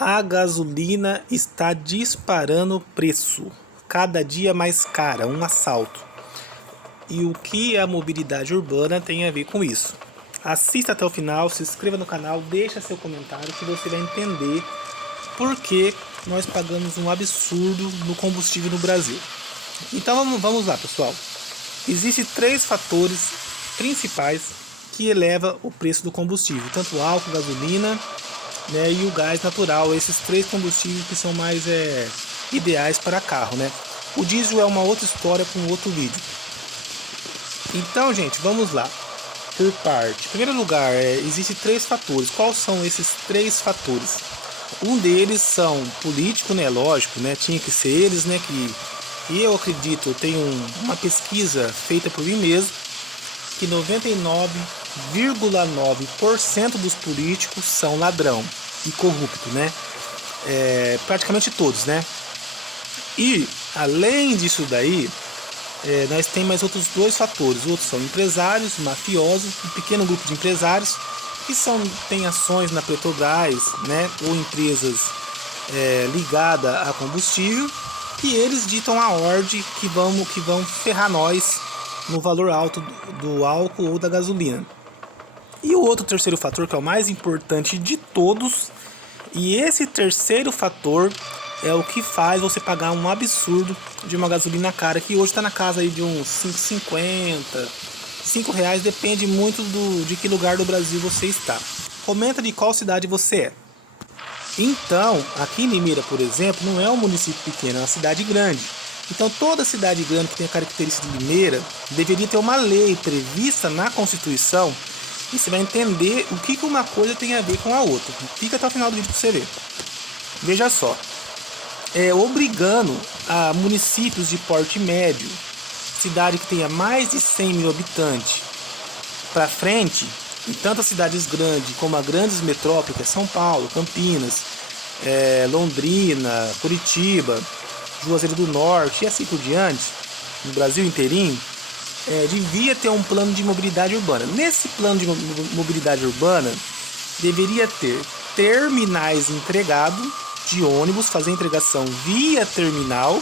A gasolina está disparando o preço, cada dia mais cara, um assalto. E o que a mobilidade urbana tem a ver com isso? Assista até o final, se inscreva no canal, deixa seu comentário que você vai entender por que nós pagamos um absurdo no combustível no Brasil. Então vamos lá, pessoal. Existem três fatores principais que elevam o preço do combustível, tanto o álcool, gasolina, né, e o gás natural, esses três combustíveis que são mais ideais para carro, né? O diesel é uma outra história com outro vídeo. Então, gente, vamos lá por parte. Em primeiro lugar, existem três fatores. Quais são esses três fatores? Um deles são político, né? Lógico, né? Tinha que ser eles, né? E eu acredito, tem uma pesquisa feita por mim mesmo, que 99,9% dos políticos são ladrão e corrupto, né? Praticamente todos, né? E além disso daí, nós temos mais outros dois fatores. Outros são empresários, mafiosos, um pequeno grupo de empresários que têm ações na Petrobras, né? Ou empresas ligadas a combustível, e eles ditam a ordem que vão ferrar nós no valor alto do álcool ou da gasolina. E o outro terceiro fator, que é o mais importante de todos, e esse terceiro fator é o que faz você pagar um absurdo de uma gasolina cara, que hoje está na casa aí de uns 5,50, R$5, depende muito de que lugar do Brasil você está. Comenta de qual cidade você é. Então, aqui em Limeira, por exemplo, não é um município pequeno, é uma cidade grande. Então, toda cidade grande que tem a característica de Limeira deveria ter uma lei prevista na Constituição, e você vai entender o que uma coisa tem a ver com a outra. Fica até o final do vídeo para você ver. Veja só, obrigando a municípios de porte médio, cidade que tenha mais de 100 mil habitantes, para frente, e tanto as cidades grandes como as grandes metrópoles, São Paulo, Campinas, Londrina, Curitiba, Juazeiro do Norte e assim por diante, no Brasil inteirinho, devia ter um plano de mobilidade urbana. Nesse plano de mobilidade urbana, deveria ter terminais entregados de ônibus, fazer entregação via terminal,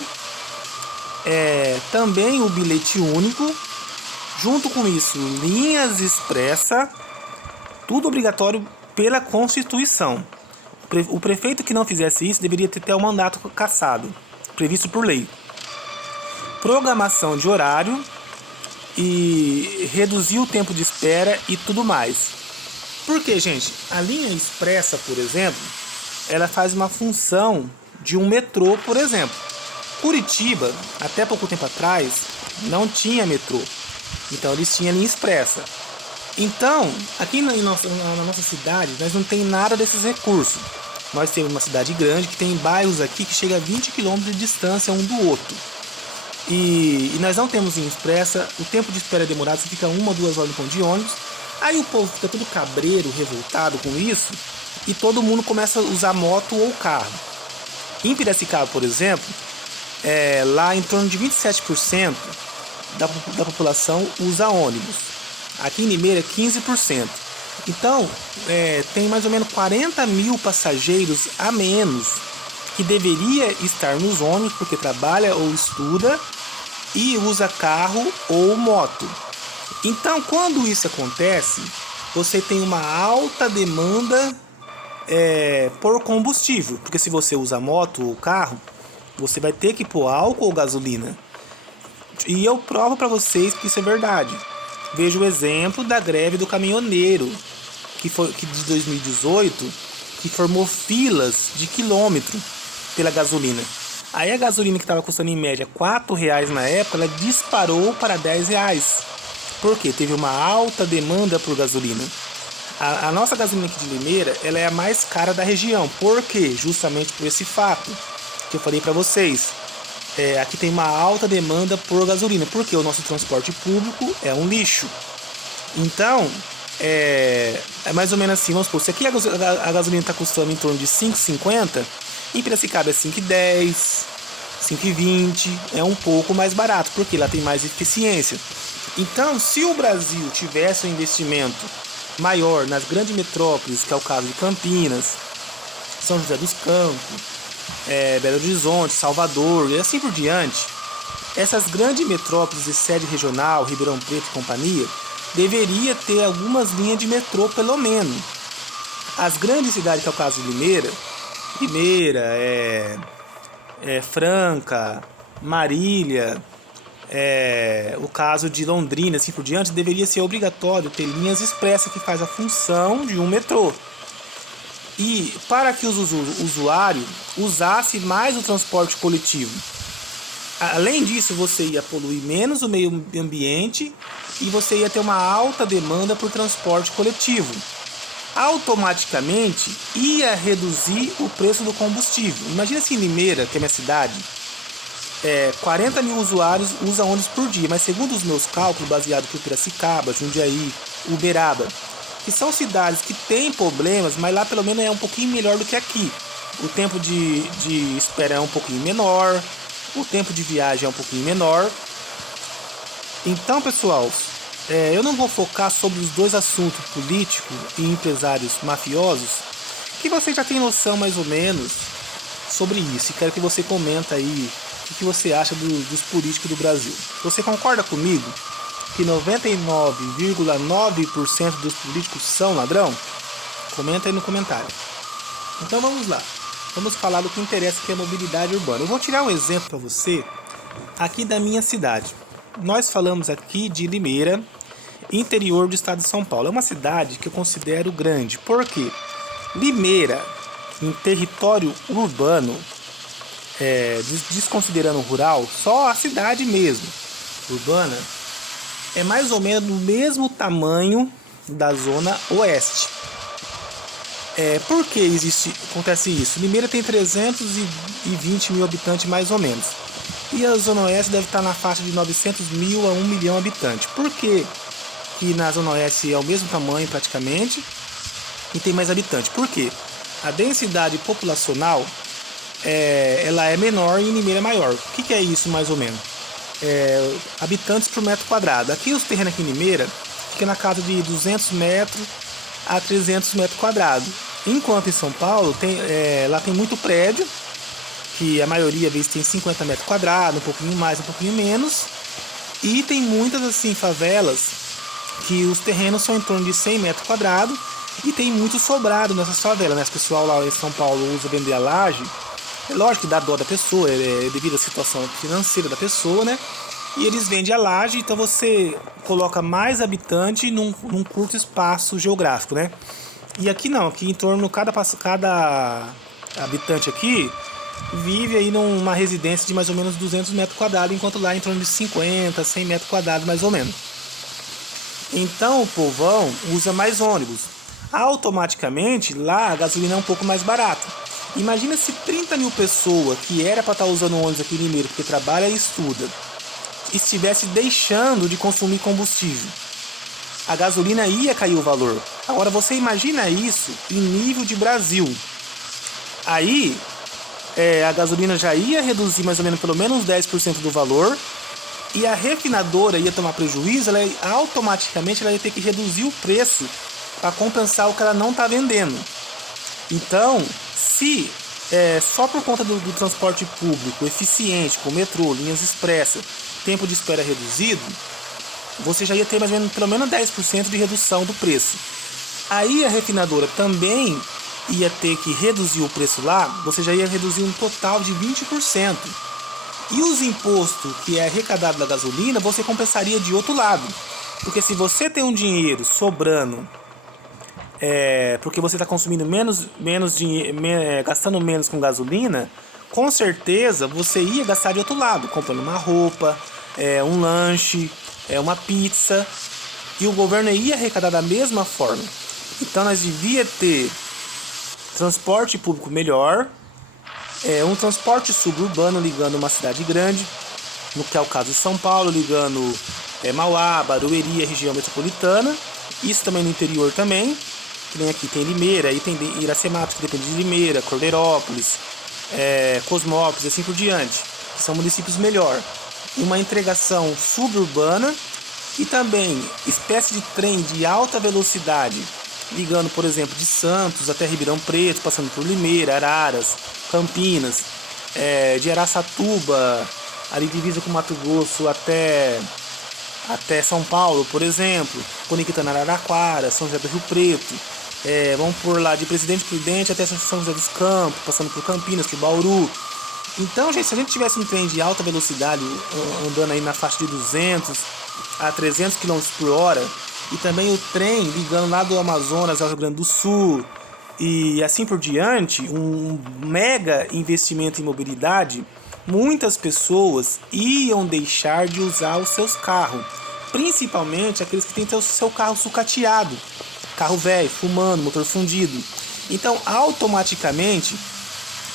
também o bilhete único, junto com isso, linhas expressa, tudo obrigatório pela Constituição. O prefeito que não fizesse isso deveria ter o mandato cassado, previsto por lei. Programação de horário e reduzir o tempo de espera e tudo mais. Porque, gente, a linha expressa, por exemplo, ela faz uma função de um metrô, por exemplo. Curitiba, até pouco tempo atrás, não tinha metrô. Então eles tinham linha expressa. Então, aqui na nossa cidade, nós não tem nada desses recursos. Nós temos uma cidade grande que tem bairros aqui que chega a 20 km de distância um do outro. E nós não temos linha expressa, o tempo de espera é demorado, você fica 1 ou 2 horas no ponto de ônibus. Aí o povo fica todo cabreiro, revoltado com isso, e todo mundo começa a usar moto ou carro. Em Piracicaba, por exemplo, lá em torno de 27% da população usa ônibus. Aqui em Limeira é 15%. Então, tem mais ou menos 40 mil passageiros a menos que deveria estar nos ônibus porque trabalha ou estuda e usa carro ou moto. Então, quando isso acontece, você tem uma alta demanda por combustível, porque se você usa moto ou carro, você vai ter que pôr álcool ou gasolina. E eu provo para vocês que isso é verdade. Veja o exemplo da greve do caminhoneiro, que de 2018, que formou filas de quilômetro pela gasolina. Aí a gasolina que estava custando em média R$4 na época, ela disparou para R$10. Por quê? Teve uma alta demanda por gasolina. A nossa gasolina aqui de Limeira, ela é a mais cara da região. Por quê? Justamente por esse fato que eu falei para vocês. Aqui tem uma alta demanda por gasolina, porque o nosso transporte público é um lixo. Então, é mais ou menos assim, vamos supor, se aqui a gasolina está custando em torno de R$5,50, em Piracicaba é R$5,10, R$5,20, é um pouco mais barato, porque lá tem mais eficiência. Então, se o Brasil tivesse um investimento maior nas grandes metrópoles, que é o caso de Campinas, São José dos Campos, Belo Horizonte, Salvador e assim por diante, essas grandes metrópoles de sede regional, Ribeirão Preto e companhia, deveria ter algumas linhas de metrô pelo menos. As grandes cidades, que é o caso de Limeira, Franca, Marília, o caso de Londrina, assim por diante, deveria ser obrigatório ter linhas expressas que faz a função de um metrô. E para que os usuários usassem mais o transporte coletivo. Além disso, você ia poluir menos o meio ambiente e você ia ter uma alta demanda por transporte coletivo. Automaticamente ia reduzir o preço do combustível. Imagina se em Limeira, que é minha cidade, 40 mil usuários usam ônibus por dia, mas segundo os meus cálculos, baseado por Piracicaba, Jundiaí, Uberaba, que são cidades que têm problemas, mas lá pelo menos é um pouquinho melhor do que aqui. O tempo de espera é um pouquinho menor, o tempo de viagem é um pouquinho menor. Então, pessoal, eu não vou focar sobre os dois assuntos, político e empresários mafiosos, que você já tem noção mais ou menos sobre isso. E quero que você comenta aí o que você acha dos políticos do Brasil. Você concorda comigo que 99,9% dos políticos são ladrão? Comenta aí no comentário. Então vamos lá. Vamos falar do que interessa, que é a mobilidade urbana. Eu vou tirar um exemplo para você aqui da minha cidade. Nós falamos aqui de Limeira, interior do estado de São Paulo. É uma cidade que eu considero grande. Por quê? Limeira, em território urbano, desconsiderando o rural, só a cidade mesmo, urbana, é mais ou menos do mesmo tamanho da zona oeste. Por que acontece isso? Limeira tem 320 mil habitantes mais ou menos. E a zona oeste deve estar na faixa de 900 mil a 1 milhão de habitantes. Por que na zona oeste é o mesmo tamanho praticamente e tem mais habitantes? Por quê? A densidade populacional ela é menor e em Limeira é maior. O que é isso mais ou menos? Habitantes por metro quadrado. Aqui os terrenos aqui em Limeira ficam na casa de 200 metros a 300 metros quadrados. Enquanto em São Paulo lá tem muito prédio, que a maioria às vezes tem 50 metros quadrados, um pouquinho mais, um pouquinho menos. E tem muitas assim favelas que os terrenos são em torno de 100 metros quadrados e tem muito sobrado nessas favelas, né? O pessoal lá em São Paulo usa vender a laje. É lógico que dá dó da pessoa, devido à situação financeira da pessoa, né? E eles vendem a laje, então você coloca mais habitante num curto espaço geográfico, né? E aqui não, aqui em torno, cada habitante aqui vive aí numa residência de mais ou menos 200 metros quadrados, enquanto lá em torno de 50, 100 metros quadrados mais ou menos. Então o povão usa mais ônibus. Automaticamente lá a gasolina é um pouco mais barata. Imagina se 30 mil pessoas que era para estar usando ônibus aqui em Limeira, porque trabalha e estuda, estivesse deixando de consumir combustível. A gasolina ia cair o valor. Agora você imagina isso em nível de Brasil. Aí a gasolina já ia reduzir mais ou menos pelo menos 10% do valor e a refinadora ia tomar prejuízo, automaticamente ela ia ter que reduzir o preço para compensar o que ela não está vendendo. Então, se só por conta do transporte público eficiente, com metrô, linhas expressas, tempo de espera reduzido, você já ia ter mais ou menos pelo menos 10% de redução do preço. Aí a refinadora também ia ter que reduzir o preço lá, você já ia reduzir um total de 20%. E os impostos que é arrecadado da gasolina, você compensaria de outro lado. Porque se você tem um dinheiro sobrando, porque você está consumindo menos dinheiro, gastando menos com gasolina, com certeza você ia gastar de outro lado, comprando uma roupa, um lanche, uma pizza, e o governo ia arrecadar da mesma forma. Então nós devia ter transporte público melhor, um transporte suburbano ligando uma cidade grande, no que é o caso de São Paulo, ligando Mauá, Barueri, a região metropolitana, isso também no interior também, que nem aqui tem Limeira, aí tem Iracemápolis, que depende de Limeira, Cordeirópolis, Cosmópolis, assim por diante, que são municípios melhor. Uma entregação suburbana e também espécie de trem de alta velocidade ligando, por exemplo, de Santos até Ribeirão Preto, passando por Limeira, Araras, Campinas, de Araçatuba, ali divisa com Mato Grosso até São Paulo, por exemplo, conectando Araraquara, São José do Rio Preto, vamos por lá de Presidente Prudente até São José dos Campos, passando por Campinas, por Bauru. Então, gente, se a gente tivesse um trem de alta velocidade andando aí na faixa de 200 a 300 km por hora, e também o trem ligando lá do Amazonas ao Rio Grande do Sul e assim por diante, um mega investimento em mobilidade, muitas pessoas iam deixar de usar os seus carros, principalmente aqueles que têm o seu carro sucateado, carro velho, fumando, motor fundido. Então, automaticamente,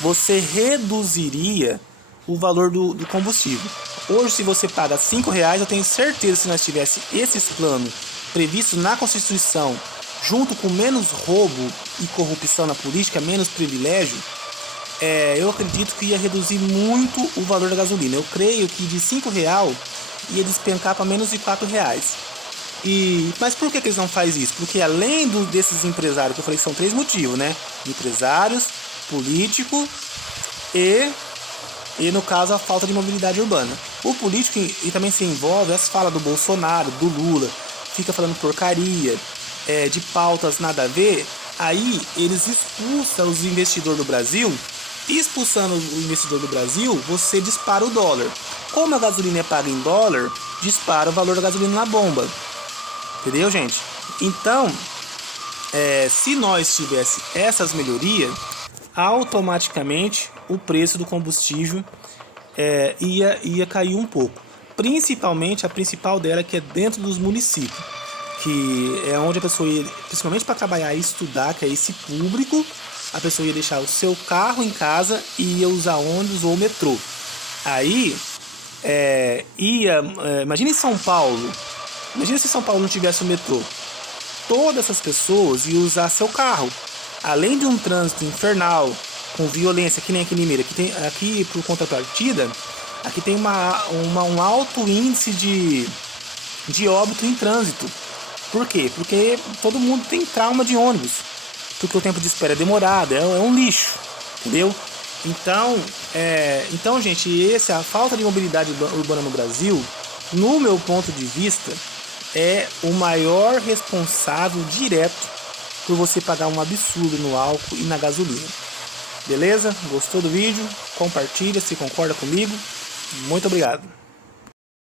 você reduziria o valor do combustível. Hoje, se você paga R$5, eu tenho certeza que se nós tivesse esses planos previstos na Constituição, junto com menos roubo e corrupção na política, menos privilégio, eu acredito que ia reduzir muito o valor da gasolina. Eu creio que de R$5 ia despencar para menos de R$4. Mas por que eles não fazem isso? Porque além desses empresários, que eu falei que são 3 motivos, né? Empresários, político e no caso a falta de mobilidade urbana. O político e também se envolve as falas do Bolsonaro, do Lula, fica falando porcaria, de pautas nada a ver, aí eles expulsam os investidores do Brasil. Expulsando o investidor do Brasil, você dispara o dólar. Como a gasolina é paga em dólar, dispara o valor da gasolina na bomba. Entendeu, gente? Então, se nós tivéssemos essas melhorias, automaticamente o preço do combustível ia cair um pouco. Principalmente, a principal dela que é dentro dos municípios, que é onde a pessoa ia, principalmente para trabalhar e estudar, que é esse público, a pessoa ia deixar o seu carro em casa e ia usar ônibus ou metrô. Aí, imagina em São Paulo, imagina se São Paulo não tivesse o metrô. Todas essas pessoas iam usar seu carro. Além de um trânsito infernal, com violência, que nem aqui em Limeira, que tem aqui por contrapartida, aqui tem um alto índice de óbito em trânsito. Por quê? Porque todo mundo tem trauma de ônibus, porque o tempo de espera é demorado, é um lixo, entendeu? Então, gente, a falta de mobilidade urbana no Brasil, no meu ponto de vista, é o maior responsável direto por você pagar um absurdo no álcool e na gasolina. Beleza? Gostou do vídeo? Compartilha se concorda comigo. Muito obrigado.